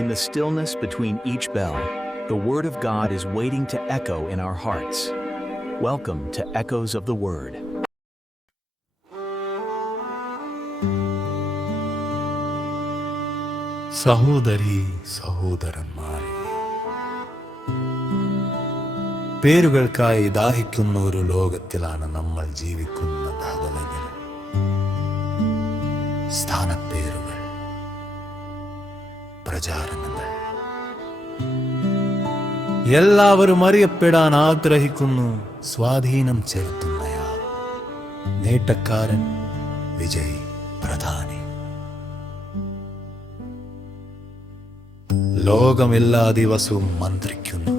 In the stillness between each bell, the Word of God is waiting to echo in our hearts. Welcome to Echoes of the Word. സഹോദരീ സഹോദരന്മാരെ, പേരുകൾക്കായി ദാഹിക്കുന്ന ഒരു ലോകത്തിലാണ് നമ്മൾ ജീവിക്കുന്ന ഭാഗമെങ്കിൽ സ്ഥാനപ്പേരുകൾ, പ്രചാരണങ്ങൾ, എല്ലാവരും അറിയപ്പെടാൻ ആഗ്രഹിക്കുന്നു. സ്വാധീനം ചെലുത്തുന്നയാൾ, നേട്ടക്കാരൻ, വിജയി, പ്രധാനി. ലോകമെല്ലാ ദിവസവും മന്ത്രിക്കുന്നു.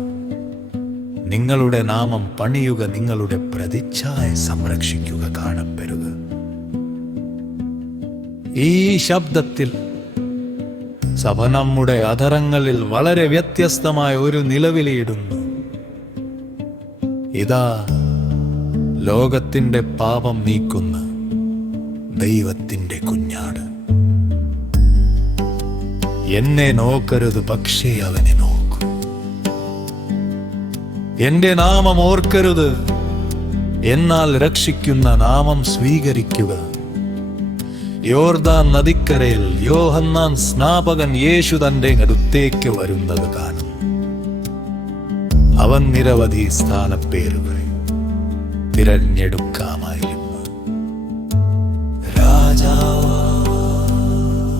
നിങ്ങളുടെ നാമം പണിയുക, നിങ്ങളുടെ പ്രതിച്ഛായ സംരക്ഷിക്കുക, കാണപ്പെടുക. ഈ ശബ്ദത്തിൽ സഭ നമ്മുടെ അധരങ്ങളിൽ വളരെ വ്യത്യസ്തമായ ഒരു നിലവിളിയിടുന്നു. ഇതാ ലോകത്തിന്റെ പാപം നീക്കുന്ന ദൈവത്തിന്റെ കുഞ്ഞാട്. എന്നെ നോക്കരുത്, പക്ഷേ അവനെ നോക്കൂ. എന്റെ നാമം ഓർക്കരുത്, എന്നാൽ രക്ഷിക്കുന്ന നാമം സ്വീകരിക്കുക. യോർദാൻ നദിക്കരയിൽ യോഹന്നാൻ സ്നാപകൻ യേശു തന്റെ അടുത്തേക്ക് വരുന്നത് കാണും. അവൻ നിരവധി സ്ഥാനപ്പേരുകൾ തിരഞ്ഞെടുക്കാമായിരുന്നു. രാജാവ്,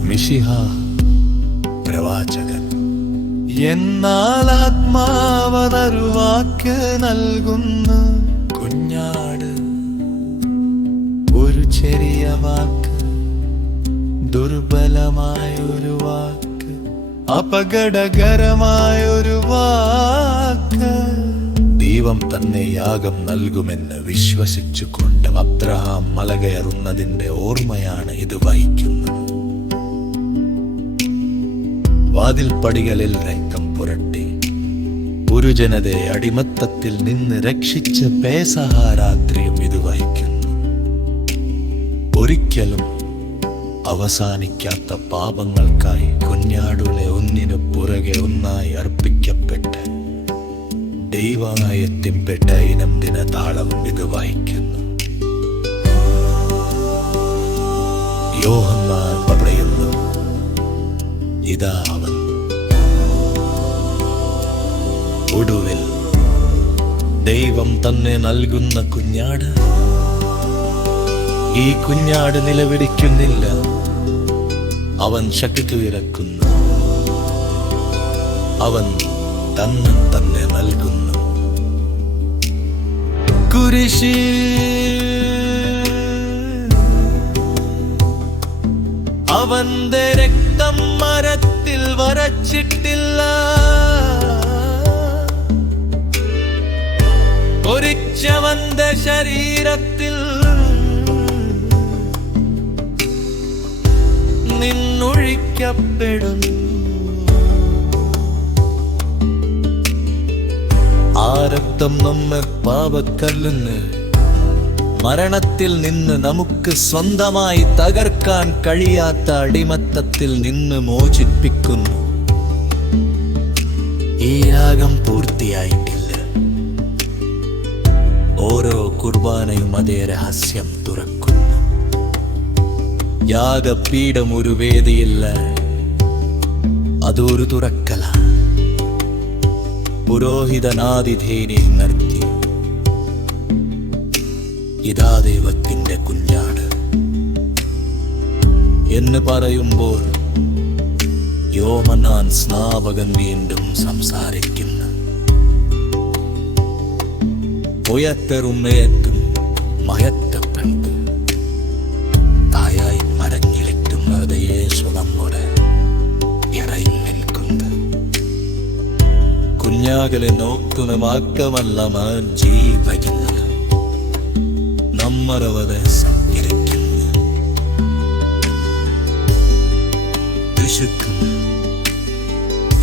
മിശിഹ, പ്രവാചകൻ. എന്നാൽ ആത്മാവതൊരു വാക്ക് നൽകുന്നു. കുഞ്ഞാട്, ഒരു ചെറിയ വാക്ക്, ദുർബലമായൊരു വാക്ക്, അപകടകരമായൊരു വാക്ക്. ദൈവം തന്നെ യാഗം നൽകുമെന്ന് വിശ്വസിച്ചുകൊണ്ട് അബ്രഹാം മല കയറുന്നതിന്റെ ഓർമ്മയാണ് ഇത് വഹിക്കുന്നത്. വാതിൽപ്പടികളിൽ രക്തം പുരട്ടി ഒരു ജനതയെ അടിമത്തത്തിൽ നിന്ന് രക്ഷിച്ച പേസഹ രാത്രിയും ഇത് വഹിക്കുന്നു. ഒരിക്കലും അവസാനിക്കാത്ത പാപങ്ങൾക്കായി കുഞ്ഞാടുകളെ ഒന്നിനു പുറകെ ഒന്നായി അർപ്പിക്കപ്പെട്ട് ദൈവാലയത്തിൻപെട്ട ഇനം ദിന താളവും ഇത് വഹിക്കുന്നു. യോഹന്നാൻ പറയുന്നു, ഇതാ അവൻ. ഒടുവിൽ ദൈവം തന്നെ നൽകുന്ന കുഞ്ഞാട്. ഈ കുഞ്ഞാട് നിലവിളിക്കുന്നില്ല, അവൻ ശക്തി ഇറക്കുന്നു. അവൻ തന്നെ നൽകുന്നു. കുരിശിൽ അവന്റെ രക്തം മരത്തിൽ വരച്ചിട്ടില്ല. ഒരിച്ചവന്റെ ശരീരത്തിൽ നിന്നൊഴിക്കപ്പെടുന്നു. ആ രക്തം നമ്മെ പാപക്കല്ലിന്, മരണത്തിൽ നിന്ന് നമുക്ക് സ്വന്തമായി തകർക്കാൻ കഴിയാത്ത അടിമത്തത്തിൽ നിന്ന് മോചിപ്പിക്കുന്നു. ഈ യാഗം പൂർത്തിയായിട്ടില്ല. ഓരോ കുർബാനയും അതേ രഹസ്യം തുറക്കുന്നു. യാഗപീഠം ഒരു വേദിയില്ല, അതൊരു തുറക്കലാണ്. പുരോഹിതനാതിഥേനെ നിർത്തി, ഇതാ ദൈവത്തിന്റെ കുഞ്ഞാട് എന്ന് പറയുമ്പോൾ യോഹന്നാൻ സ്നാപകൻ വീണ്ടും സംസാരിക്കുന്നു. ഉയർത്തറുമേറ്റും മയത്തപ്പെട്ട് തായായി മരഞ്ഞിലിട്ടുന്നത് യേശു നമ്മുടെ ഇറയിൽ നിൽക്കുന്നത്. കുഞ്ഞാകളെ നോക്കുന്ന മാത്രമല്ല, ജീവകില്ല നമ്മറവരെ സംഗ്രഹിക്കുന്നു, വിശുക്കുന്നു.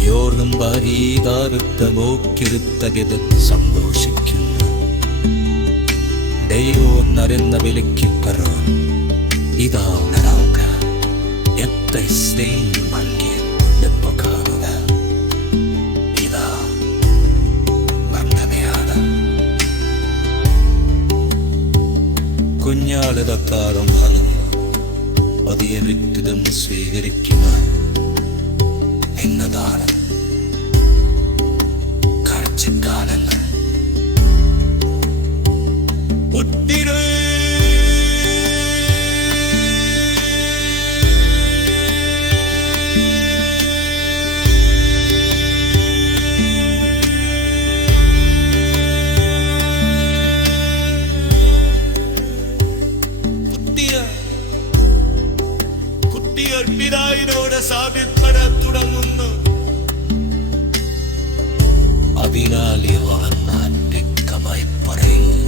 യോർന്നും ഭാരീതാരത്തെ നോക്കിരുത്തകിത് സന്തോഷിക്കുന്നു. ദൈവം നരെന്ന വിലയ്ക്ക് പറ, ഇതാ നരാക എത്ര സ്നേഹം നൽകി കാണുക. എന്നതാണ് കാഴ്ചക്കാലങ്ങൾ. ഒത്തിരി കുട്ടികൾ പിതാവിനോട് സാമ്യപ്പെടാൻ തുടങ്ങുന്നു. അതിനാൽ യോഹന്നാൻ വ്യക്തമായി പറയും,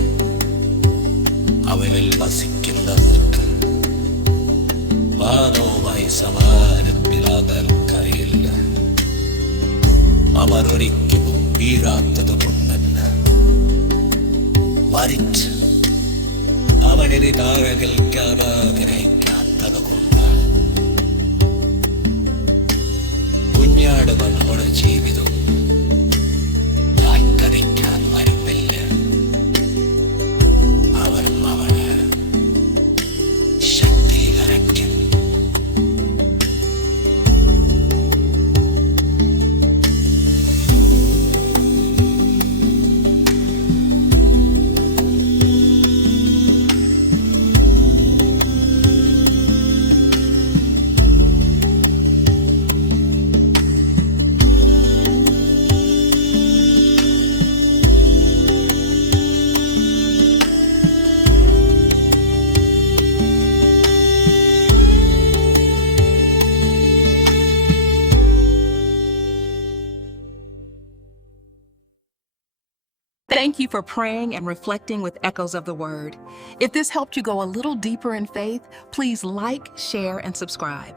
അവനിൽ വസിക്കുന്നവർക്ക് മാനവുമായി സമാനത്തിലാകാൻ കഴിയില്ല. അവർ ഒരിക്കലും വീഴാത്തത് കൊണ്ടല്ല, മറിച്ച് അവനെ താഴെ നിൽക്കാൻ ആഗ്രഹിക്കാത്തത് കൊണ്ടാണ്. കുഞ്ഞാടുകളുടെ ജീവിതം കരിക്കാൻ വരുന്നില്ല. അവർ അവന് ശക്തീകരിക്കും. Thank you for praying and reflecting with Echoes of the Word. If this helped you go a little deeper in faith, please like, share, and subscribe.